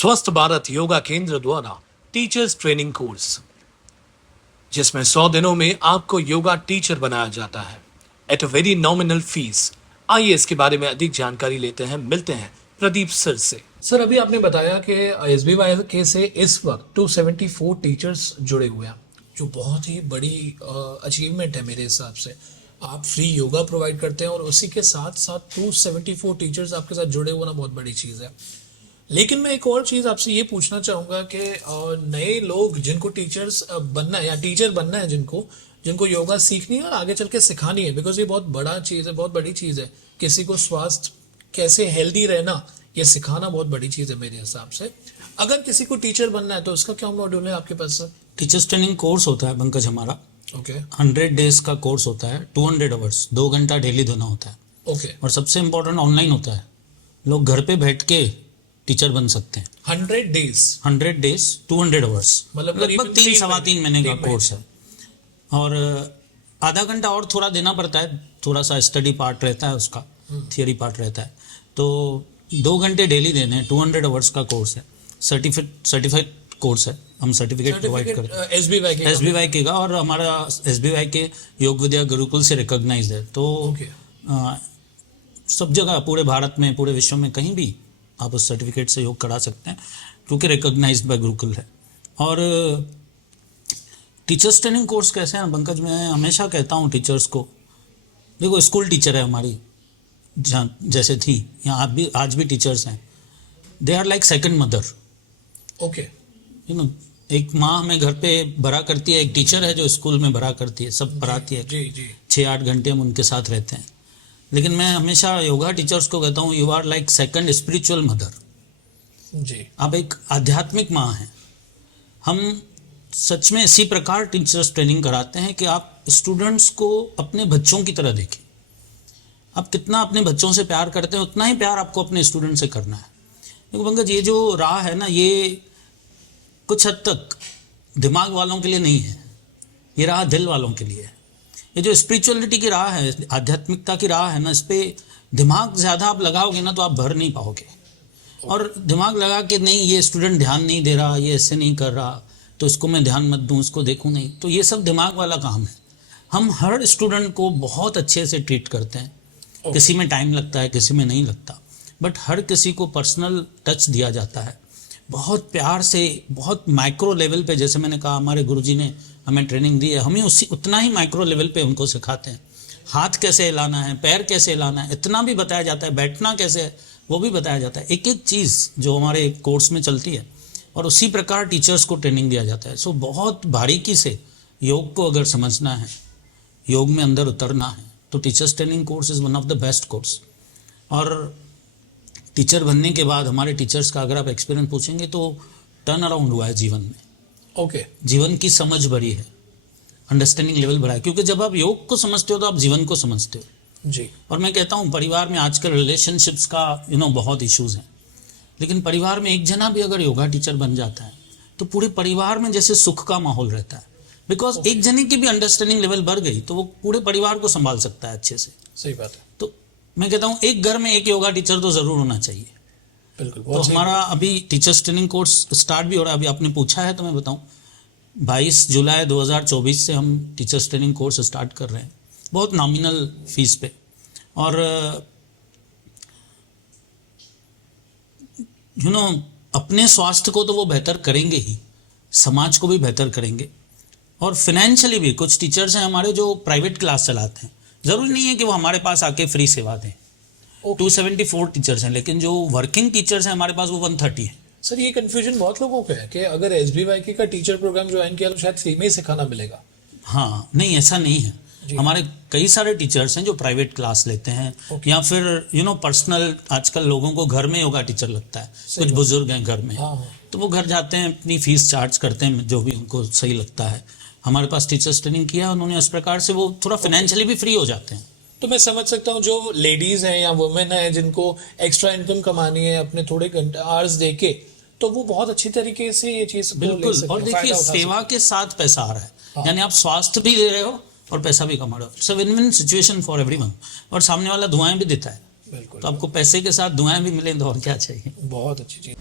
स्वस्थ भारत योगा केंद्र द्वारा टीचर्स ट्रेनिंग कोर्स, जिसमें 100 दिनों में आपको योगा टीचर बनाया जाता है at a very nominal fees. आइए इसके बारे में अधिक जानकारी लेते हैं, मिलते हैं प्रदीप सर से। सर, अभी आपने बताया कि एसबीवाई के से इस वक्त 274 टीचर्स जुड़े हुए हैं, जो बहुत ही बड़ी अचीवमेंट है मेरे हिसाब से। आप फ्री योगा प्रोवाइड करते हैं और उसी के साथ साथ 274 टीचर्स आपके साथ जुड़े हुए ना, बहुत बड़ी चीज़ है। लेकिन मैं एक और चीज़ आपसे ये पूछना चाहूँगा कि नए लोग जिनको टीचर्स बनना है या टीचर बनना है, जिनको योगा सीखनी है और आगे चल के सिखानी है, बिकॉज ये बहुत बड़ा चीज़ है, बहुत बड़ी चीज़ है। किसी को स्वास्थ्य कैसे हेल्दी रहना, ये सिखाना बहुत बड़ी चीज़ है मेरे हिसाब से। अगर किसी को टीचर बनना है तो उसका क्या मॉड्यूल है आपके पास सर? टीचर्स ट्रेनिंग कोर्स होता है पंकज हमारा। ओके। 100 डेज का कोर्स होता है, 200 आवर्स, 2 घंटा डेली देना होता है। ओके। और सबसे इम्पोर्टेंट ऑनलाइन होता है, लोग घर पे बैठ के टीचर बन सकते हैं। 100 डेज 200 आवर्स, मतलब लगभग 3-3.25 महीने का कोर्स है। और आधा घंटा और थोड़ा देना पड़ता है, थोड़ा सा स्टडी पार्ट रहता है उसका, थियरी पार्ट रहता है। तो 2 घंटे डेली देने हैं, 200 आवर्स का कोर्स है। सर्टिफाइड कोर्स है, हम सर्टिफिकेट प्रोवाइड करते हैं एसबीवाई के का, और हमारा एसबीवाई के योग विद्या गुरुकुल से रिकॉग्नाइज्ड है। तो सब जगह, पूरे भारत में, पूरे विश्व में कहीं भी आप उस सर्टिफिकेट से योग करा सकते हैं, क्योंकि रिकॉग्नाइज्ड बाय गुरुकुल है। और टीचर्स ट्रेनिंग कोर्स कैसे हैं पंकज, मैं हमेशा कहता हूँ टीचर्स को, देखो स्कूल टीचर है हमारी जैसे थी, यहाँ आज भी टीचर्स हैं, they are like second mother. Okay. You know, एक माँ हमें घर पे भरा करती है, एक टीचर है जो स्कूल में भरा करती है, सब पढ़ाती है। 6-8 घंटे हम उनके साथ रहते हैं। लेकिन मैं हमेशा योगा टीचर्स को कहता हूँ, you are like second spiritual mother ji. आप एक आध्यात्मिक माँ हैं। हम सच में इसी प्रकार टीचर्स ट्रेनिंग कराते हैं कि आप स्टूडेंट्स को अपने बच्चों की तरह देखें। आप कितना अपने बच्चों से प्यार करते हैं, उतना ही प्यार आपको अपने स्टूडेंट से करना है। देखो पंकज, ये जो राह है ना, ये कुछ हद तक दिमाग वालों के लिए नहीं है, ये राह दिल वालों के लिए है। ये जो स्पिरिचुअलिटी की राह है, आध्यात्मिकता की राह है ना, इस पे दिमाग ज़्यादा आप लगाओगे ना तो आप भर नहीं पाओगे। और दिमाग लगा के नहीं, ये स्टूडेंट ध्यान नहीं दे रहा, ये ऐसे नहीं कर रहा, तो इसको मैं ध्यान मत दूँ, इसको देखूँ नहीं, तो ये सब दिमाग वाला काम है। हम हर स्टूडेंट को बहुत अच्छे से ट्रीट करते हैं। किसी में टाइम लगता है, किसी में नहीं लगता, बट हर किसी को पर्सनल टच दिया जाता है, बहुत प्यार से, बहुत माइक्रो लेवल पे। जैसे मैंने कहा, हमारे गुरुजी ने हमें ट्रेनिंग दी है, हमें उतना ही माइक्रो लेवल पे उनको सिखाते हैं। हाथ कैसे हिलाना है, पैर कैसे हिलाना है, इतना भी बताया जाता है। बैठना कैसे है, वो भी बताया जाता है। एक एक चीज़ जो हमारे कोर्स में चलती है, और उसी प्रकार टीचर्स को ट्रेनिंग दिया जाता है। सो बहुत बारीकी से योग को अगर समझना है, योग में अंदर उतरना है, तो teachers training course is one of the best course. और टीचर बनने के बाद हमारे टीचर्स का अगर आप एक्सपीरियंस पूछेंगे तो टर्न अराउंड हुआ है जीवन में। ओके। जीवन की समझ बढ़ी है, अंडरस्टैंडिंग लेवल बढ़ा है, क्योंकि जब आप योग को समझते हो तो आप जीवन को समझते हो जी। और मैं कहता हूँ, परिवार में आजकल रिलेशनशिप्स का बहुत इश्यूज हैं, लेकिन परिवार में एक जना भी अगर योगा टीचर बन जाता है तो पूरे परिवार में जैसे सुख का माहौल रहता है। बिकॉज एक जने की भी अंडरस्टैंडिंग लेवल बढ़ गई तो वो पूरे परिवार को संभाल सकता है अच्छे से। सही बात है। तो मैं कहता हूँ, एक घर में एक योगा टीचर तो जरूर होना चाहिए। बिल्कुल। तो हमारा अभी टीचर्स ट्रेनिंग कोर्स स्टार्ट भी हो रहा है। अभी आपने पूछा है तो मैं बताऊं, 22 जुलाई 2024 से हम टीचर्स ट्रेनिंग कोर्स स्टार्ट कर रहे हैं, बहुत नॉमिनल फीस पे। और अपने स्वास्थ्य को तो वो बेहतर करेंगे ही, समाज को भी बेहतर करेंगे। और फाइनेंशियली भी कुछ टीचर्स हैं हमारे जो प्राइवेट क्लास चलाते हैं, ज़रूरी नहीं है कि वो हमारे पास आके फ्री सेवा दें। 274 टीचर्स हैं, लेकिन जो वर्किंग टीचर्स हैं हमारे पास वो 130 हैं। सर, ये कंफ्यूजन बहुत लोगों को है कि अगर एसबीवाई का टीचर प्रोग्राम ज्वाइन किया तो शायद फ्री में ही सिखाना मिलेगा। हाँ, नहीं, ऐसा नहीं है। हमारे कई सारे टीचर्स हैं जो प्राइवेट क्लास लेते हैं, या फिर पर्सनल, आजकल लोगों को घर में योगा टीचर लगता है, कुछ बुजुर्ग हैं घर में, तो वो घर जाते हैं, अपनी फीस चार्ज करते हैं जो भी उनको सही लगता है। हमारे पास टीचर्स ट्रेनिंग किया उन्होंने, इस प्रकार से वो थोड़ा फाइनेंशियली भी फ्री हो जाते हैं। तो मैं समझ सकता हूँ, जो लेडीज हैं या वुमेन है जिनको एक्स्ट्रा इनकम कमानी है अपने थोड़े घंटे आवर्स देके, तो वो बहुत अच्छी तरीके से ये चीज बिल्कुल। और देखिए, सेवा के साथ पैसा आ रहा है, यानी आप स्वास्थ्य भी दे रहे हो और पैसा भी कमा रहे हो। It's a win win situation for everyone. और सामने वाला दुआएं भी देता है, तो आपको पैसे के साथ दुआएं भी मिलें तो और क्या चाहिए। बहुत अच्छी चीज।